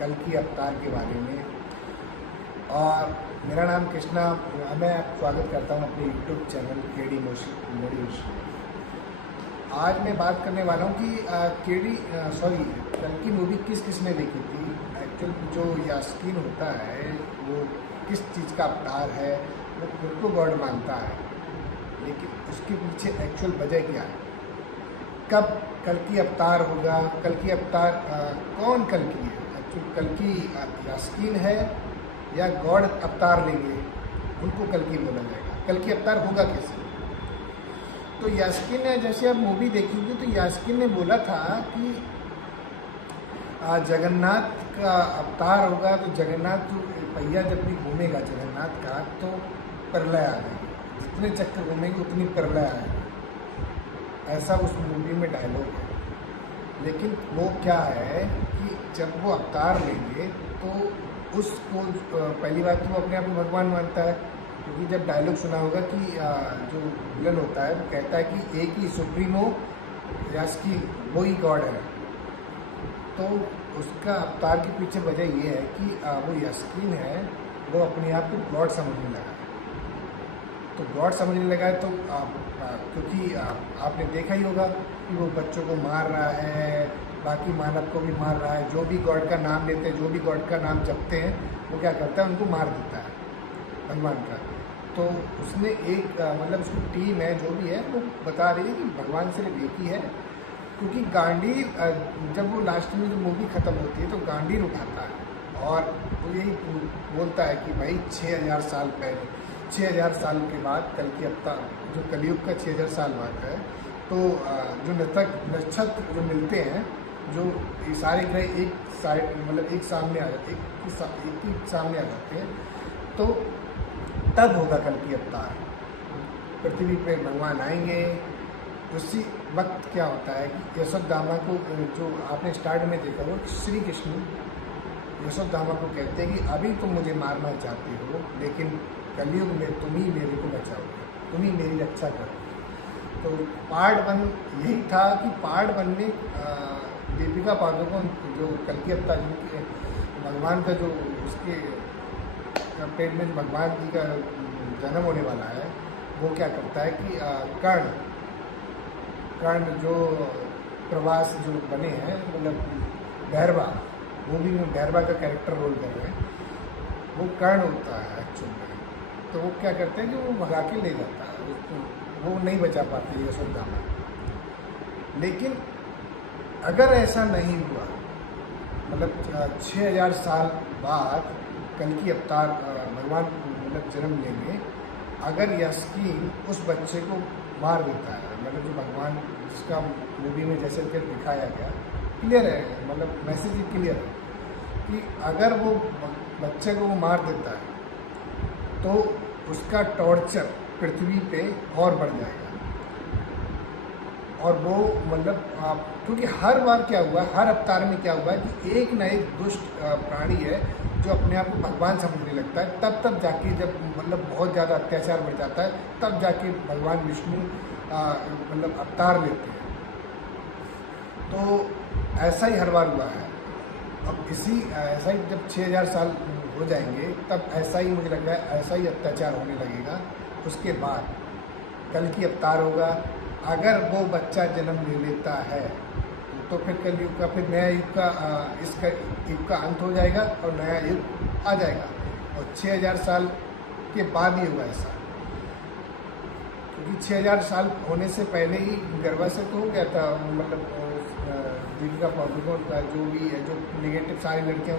कल की अवतार के बारे में। और मेरा नाम कृष्णा, मैं स्वागत करता हूँ अपने यूट्यूब चैनल केडी मोटिवेशन में। आज मैं बात करने वाला हूँ कि कल की मूवी किस किसने देखी थी। एक्चुअल जो यास्कीन होता है वो किस चीज़ का अवतार है, वो खुद को गॉड मानता है, लेकिन उसके पीछे एक्चुअल वजह क्या है, कब कल की अवतार होगा, कल की अवतार कौन कल की है, एक्चुअल कल की यास्कीन है या गॉड अवतार लेंगे उनको कल की बोला जाएगा। कल की अवतार होगा कैसे? तो यास्कीन ने, जैसे आप मूवी देखी होगी तो यास्कीन ने बोला था कि जगन्नाथ का अवतार होगा, तो जगन्नाथ पहिया जब भी घूमेगा जगन्नाथ का तो प्रलय आ जाएगी, जितने चक्कर घूमेंगे उतनी प्रलय आएगी। ऐसा उस मूवी में डायलॉग है। लेकिन वो क्या है कि जब वो अवतार लेंगे तो उसको पहली बात तो वो अपने आप को भगवान मानता है, क्योंकि जब डायलॉग सुना होगा कि जो विलन होता है वो कहता है कि एक ही सुप्रीमो यास्कीन वो ही गॉड है। तो उसका अवतार के पीछे वजह ये है कि वो यास्कीन है, वो अपने आप को गॉड समझने लगा। तो गॉड समझने लगा है तो क्योंकि आपने देखा ही होगा कि वो बच्चों को मार रहा है, बाकी मानव को भी मार रहा है, जो भी गॉड का नाम लेते हैं, जो भी गॉड का नाम जपते हैं, वो क्या करता है, उनको मार देता है भगवान का। तो उसने एक मतलब उसकी टीम है जो भी है वो बता रही है कि भगवान सिर्फ एक ही है, क्योंकि गांडीर जब वो लास्ट में जो मूवी ख़त्म होती है तो गांडीर उठाता है और वो यही बोलता है कि भाई 6000 साल पहले, 6000 साल के बाद कल की अवतार, जो कलयुग का 6000 साल बाद है, तो जो नक्षत्र जो मिलते हैं, जो सारे ग्रह एक साइड मतलब एक सामने आ जाते, एक ही सामने आ जाते हैं, तो तब होगा कल की अवतार। पृथ्वी पे भगवान आएंगे। उसी वक्त क्या होता है कि यशोदामा को, जो आपने स्टार्ट में देखा हो, श्री कृष्ण यशोदामा को कहते हैं कि अभी तुम मुझे मारना चाहते हो, लेकिन कलयुग में तुम ही मेरे को बचाओगे, तुम ही मेरी रक्षा करो। तो पार्ट 1 यही था कि पार्ट 1 में दीपिका पादुकोण जो कल की अवतार भगवान का जो उसके पेट में भगवान जी का जन्म होने वाला है, वो क्या करता है कि कर्ण जो प्रवास जो बने हैं, मतलब भैरवा, मूवी में भैरवा का कैरेक्टर रोल कर रहे हैं, वो कर्ण होता है एक्चुअल में। तो वो क्या करते हैं कि वो भगा के ले जाता है उसको, वो नहीं बचा पाती यशोदामा। लेकिन अगर ऐसा नहीं हुआ, मतलब 6000 साल बाद कल की अवतार भगवान मतलब जन्म लेंगे, अगर यास्कीन उस बच्चे को मार देता है, मतलब जो भगवान जिसका मूवी में जैसे कि दिखाया गया, क्लियर है, मतलब मैसेज ही क्लियर है कि अगर वो बच्चे को वो मार देता है तो उसका टॉर्चर पृथ्वी पे और बढ़ जाएगा। और वो मतलब क्योंकि हर बार क्या हुआ, हर अवतार में क्या हुआ कि एक न एक दुष्ट प्राणी है जो अपने आप को भगवान समझने लगता है। तब जाके जब मतलब बहुत ज़्यादा अत्याचार बढ़ जाता है, तब जाके भगवान विष्णु मतलब अवतार लेते हैं। तो ऐसा ही हर बार हुआ है। अब ऐसा ही जब 6000 साल हो जाएंगे, तब ऐसा ही मुझे लग रहा है, ऐसा ही अत्याचार होने लगेगा। उसके बाद कल की अवतार होगा। अगर वो बच्चा जन्म ले लेता है तो फिर कलयुग का, फिर नया युग का, इसका युग का अंत हो जाएगा और नया युग आ जाएगा। और 6000 साल के बाद ही होगा ऐसा, क्योंकि 6000 साल होने से पहले ही गर्भाशय तो हो गया था, मतलब दीपिका पादुकोण का जो भी है, जो नेगेटिव सारी लड़कियाँ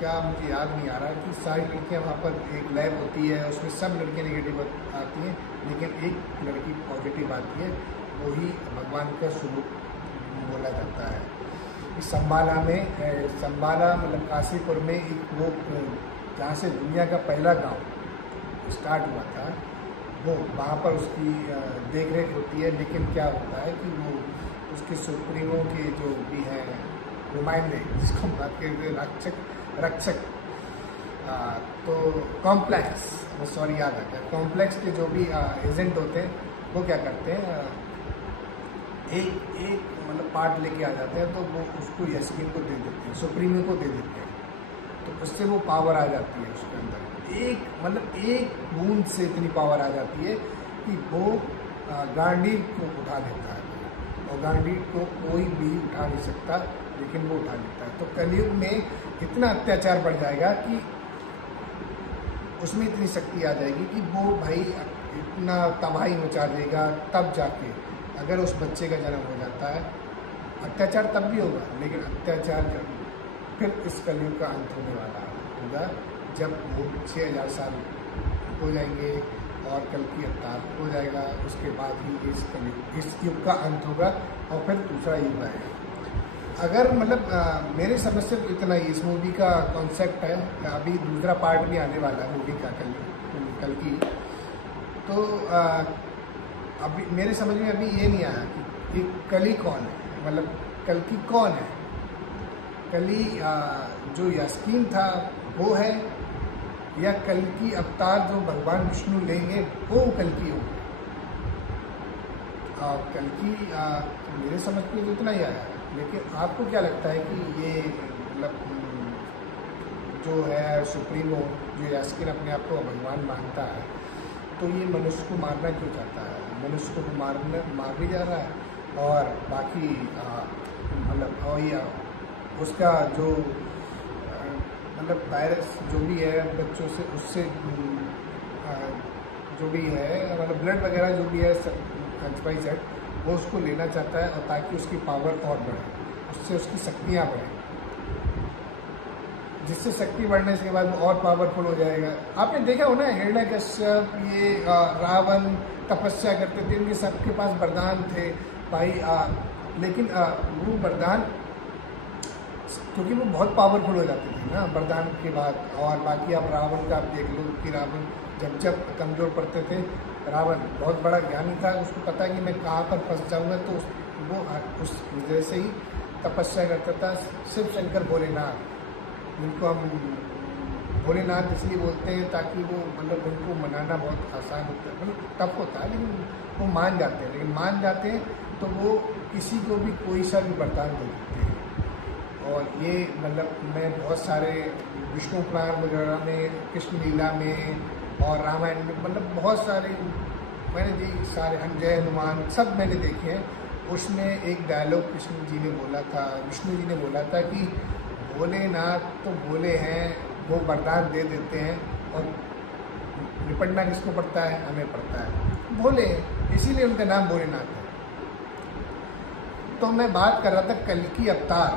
क्या मुझे याद नहीं आ रहा कि सारी लड़कियाँ वहाँ पर एक लैब होती है, उसमें सब लड़कियाँ नेगेटिव आती हैं, लेकिन एक लड़की पॉजिटिव आती है, वही भगवान का स्वरूप बोला जाता है। संबाला मतलब काशीपुर में एक वो जहाँ से दुनिया का पहला गांव स्टार्ट हुआ था, वो वहाँ पर उसकी देख रेख होती है। लेकिन क्या होता है कि वो उसके सुप्रीमो के जो भी हैं नुमाइंदे, जिसको हम बात करते हैं रक्षक, तो कॉम्प्लेक्स, सॉरी याद आ गया, कॉम्प्लेक्स के जो भी एजेंट होते हैं वो क्या करते हैं, एक मतलब पार्ट लेके आ जाते हैं, तो वो उसको यस्किन को दे देते हैं, सुप्रीमो को दे देते हैं, तो उससे वो पावर आ जाती है उसके अंदर। एक बूंद से इतनी पावर आ जाती है कि वो गांडीव को उठा देता है, और गांडीव को कोई भी उठा नहीं सकता, लेकिन वो उठा लेता है। तो कलयुग में इतना अत्याचार बढ़ जाएगा कि उसमें इतनी शक्ति आ जाएगी कि वो भाई इतना तबाही मचा देगा। तब जाके अगर उस बच्चे का जन्म हो जाता है, अत्याचार तब भी होगा, लेकिन अत्याचार फिर इस कलयुग का अंत होने वाला होगा जब वो 6000 साल हो जाएंगे और कल की अवतार हो जाएगा। उसके बाद ही इस युग का अंत होगा और फिर दूसरा युग आएगा। अगर मतलब मेरे समझ से इतना ही इस मूवी का कॉन्सेप्ट है। अभी दूसरा पार्ट भी आने वाला है मूवी का कल की। तो अभी मेरे समझ में अभी ये नहीं आया कि कली कौन है, मतलब कल की कौन है। कली जो यास्कीन था वो है, या कल की अवतार जो भगवान विष्णु लेंगे वो कल की होगी। कल की मेरे समझ में तो इतना ही आया, लेकिन आपको क्या लगता है कि ये मतलब जो है सुप्रीमो, जो यास्कीन अपने आप को भगवान मानता है, तो ये मनुष्य को मारना क्यों चाहता है? मनुष्य को मार भी जा रहा है, और बाकी मतलब और ये उसका जो मतलब वायरस जो भी है बच्चों से, उससे जो भी है मतलब ब्लड वगैरह जो भी है XYZ, वो उसको लेना चाहता है, और ताकि उसकी पावर और बढ़े, उससे उसकी शक्तियाँ बढ़े, जिससे शक्ति बढ़ने के बाद वो और पावरफुल हो जाएगा। आपने देखा हो ना, हिरण्यकश्यप, ये रावण तपस्या करते थे, इनके सबके पास वरदान थे भाई, लेकिन वो वरदान क्योंकि वो बहुत पावरफुल हो जाते थे ना वरदान के बाद। और बाकी आप रावण का आप देख लो कि रावण जब कमज़ोर पड़ते थे, रावण बहुत बड़ा ज्ञानी था, उसको पता है कि मैं कहाँ पर फंस जाऊँगा, तो वो उस वजह से ही तपस्या करता था। शिव शंकर भोलेनाथ, जिनको हम भोलेनाथ इसलिए बोलते हैं ताकि वो मतलब उनको मनाना बहुत आसान होता है, मतलब टफ होता है, लेकिन वो मान जाते हैं। लेकिन मान जाते हैं तो वो किसी को भी कोई सा भी वरदान दे देते हैं। और ये मतलब मैं बहुत सारे विष्णु पुराण वगैरह में, कृष्ण लीला में और रामायण में, मतलब बहुत सारे मैंने जी सारे जय हनुमान सब मैंने देखे हैं। उसमें एक डायलॉग कृष्ण जी ने बोला था, विष्णु जी ने बोला था कि भोलेनाथ तो भोले हैं, वो वरदान दे देते हैं, और निपटना किसको पड़ता है? हमें पड़ता है। भोले, इसीलिए उनका नाम भोलेनाथ है। तो मैं बात कर रहा था कल की अवतार,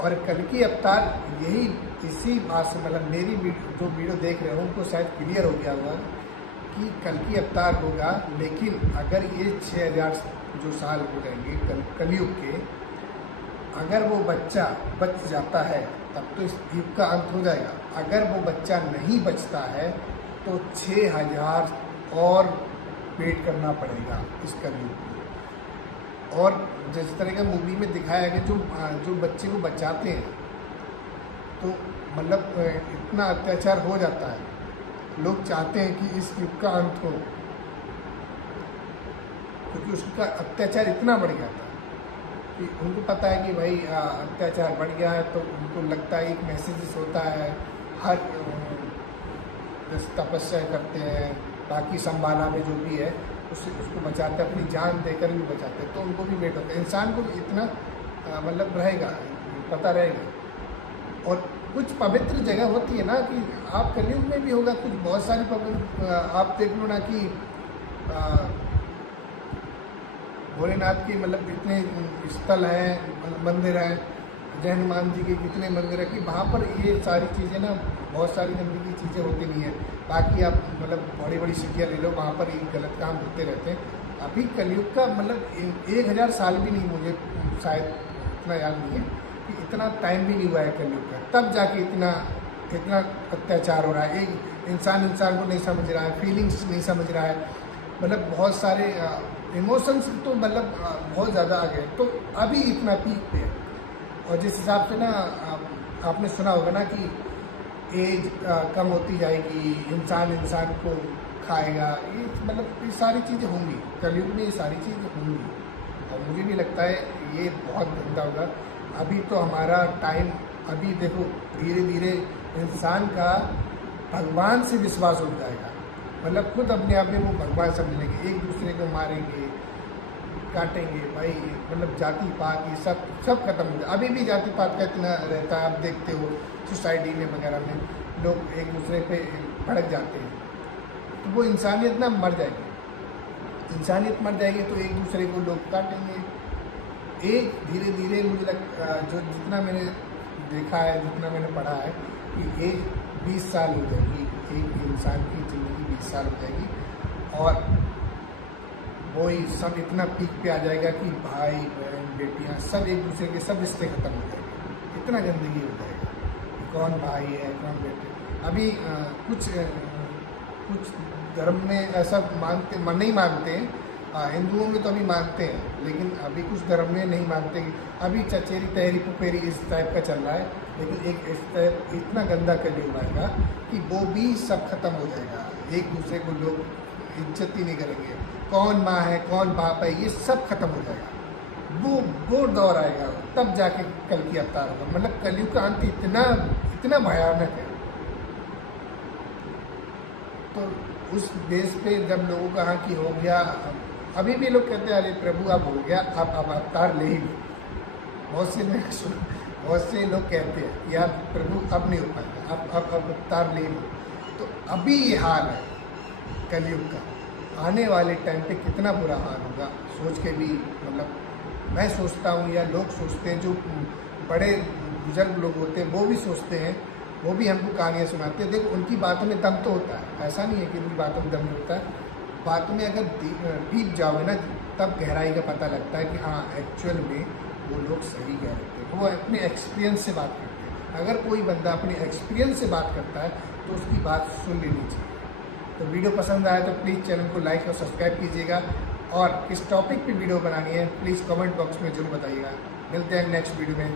और कल की अवतार यही इसी बात से मतलब मेरी जो वीडियो देख रहे हो उनको शायद क्लियर हो गया होगा कि कल की अवतार होगा। लेकिन अगर ये 6000 जो साल हो जाएंगे कलयुग के, अगर वो बच्चा बच जाता है तब तो इस युग का अंत हो जाएगा। अगर वो बच्चा नहीं बचता है तो 6000 और वेट करना पड़ेगा इस कलयुग में। और जिस तरह का मूवी में दिखाया गया, जो बच्चे को बचाते हैं, तो मतलब इतना अत्याचार हो जाता है। लोग चाहते हैं कि इस युग का अंत हो, क्योंकि उसका अत्याचार इतना बढ़ गया था कि उनको पता है कि भाई अत्याचार बढ़ गया है, तो उनको लगता है एक मैसेजेस होता है, हर तपस्या करते हैं, बाकी संभाला में जो भी है उसको बचाते हैं, अपनी जान देकर भी बचाते हैं, तो उनको भी वेट होता है। इंसान को भी इतना मतलब रहेगा, पता रहेगा। और कुछ पवित्र जगह होती है ना, कि आप कलयुग में भी होगा कुछ बहुत सारी पवित्र, आप देख लो ना कि भोलेनाथ के मतलब इतने स्थल हैं, मंदिर हैं, जय हनुमान जी के कितने मंदिर हैं, कि वहाँ पर ये सारी चीज़ें ना, बहुत सारी गंदगी चीज़ें होती नहीं है। बाकी आप मतलब बड़ी बड़ी सिटियाँ ले लो, वहाँ पर ये गलत काम होते रहते हैं। अभी कलयुग का मतलब 1000 साल भी नहीं, मुझे शायद इतना याद नहीं है कि इतना टाइम भी नहीं हुआ है कलयुग का, तब जाके इतना अत्याचार हो रहा है। एक इंसान को नहीं समझ रहा है, फीलिंग्स नहीं समझ रहा है, मतलब बहुत सारे इमोशंस तो मतलब बहुत ज़्यादा आ गए, तो अभी इतना पीक पे है। और जिस हिसाब से ना आपने सुना होगा ना कि एज कम होती जाएगी, इंसान को खाएगा, ये मतलब ये सारी चीज़ें होंगी कलयुग में, ये सारी चीज़ें होंगी। और मुझे भी लगता है ये बहुत गंदा होगा। अभी तो हमारा टाइम, अभी देखो धीरे धीरे इंसान का भगवान से विश्वास उठ जाएगा, मतलब खुद अपने आप में वो भगवान समझ लेंगे, एक दूसरे को मारेंगे, काटेंगे भाई, मतलब जाति पात ये सब खत्म हो जाए। अभी भी जाति पात का इतना रहता है, आप देखते हो सोसाइटी में वगैरह में लोग एक दूसरे पे भड़क जाते हैं, तो वो इंसानियत ना मर जाएगी। इंसानियत मर जाएगी तो एक दूसरे को लोग काटेंगे। एक धीरे धीरे मुझे जो जितना मैंने देखा है, जितना मैंने पढ़ा है कि एक 20 साल हो जाएगी, एक इंसान की ज़िंदगी 20 साल हो जाएगी और वही सब इतना पीक पे आ जाएगा कि भाई बहन बेटियां सब एक दूसरे के सब रिश्ते खत्म हो जाएंगे, इतना गंदगी हो जाएगा, कौन भाई है कौन बेटे। अभी कुछ धर्म में ऐसा नहीं मानते हैं, हिंदुओं में तो अभी मानते हैं, लेकिन अभी कुछ धर्म में नहीं मानते। अभी चचेरी तहरी पुपेरी इस टाइप का चल रहा है, लेकिन एक इस टाइप इतना गंदा कलयुग आएगा कि वो भी सब खत्म हो जाएगा। एक दूसरे को लोग इज्जत ही नहीं करेंगे, कौन माँ है कौन बाप है ये सब खत्म हो जाएगा। वो दौर आएगा, तब जाके कल की अवतार होगा। मतलब कलयुग का अंत इतना भयानक है। तो उस बेस पे जब लोगों कहा कि हो गया, अभी भी लोग कहते हैं अरे प्रभु अब हो गया, अब अवतार ले ही लो। बहुत से लोग कहते हैं कि यार प्रभु अब नहीं हो पाएगा, अब अवतार ले लो। तो अभी ये हाल है कलयुग का, आने वाले टाइम पे कितना बुरा हाल होगा सोच के भी, मतलब मैं सोचता हूँ या लोग सोचते हैं, जो बड़े बुजुर्ग लोग होते हैं वो भी सोचते हैं, वो भी हमको कहानियाँ सुनाते हैं। देखो उनकी बातों में दम तो होता है, ऐसा नहीं है कि उनकी बातों में दम नहीं होता है। बातों में अगर डीप जाओगे ना तब गहराई का पता लगता है कि हाँ एक्चुअल में वो लोग सही कह रहे थे, वो अपने एक्सपीरियंस से बात करते हैं। अगर कोई बंदा अपने एक्सपीरियंस से बात करता है तो उसकी बात सुन लेनी चाहिए। तो वीडियो पसंद आए तो प्लीज़ चैनल को लाइक और सब्सक्राइब कीजिएगा, और किस टॉपिक पे वीडियो बनानी है प्लीज़ कमेंट बॉक्स में जरूर बताइएगा। मिलते हैं नेक्स्ट वीडियो में।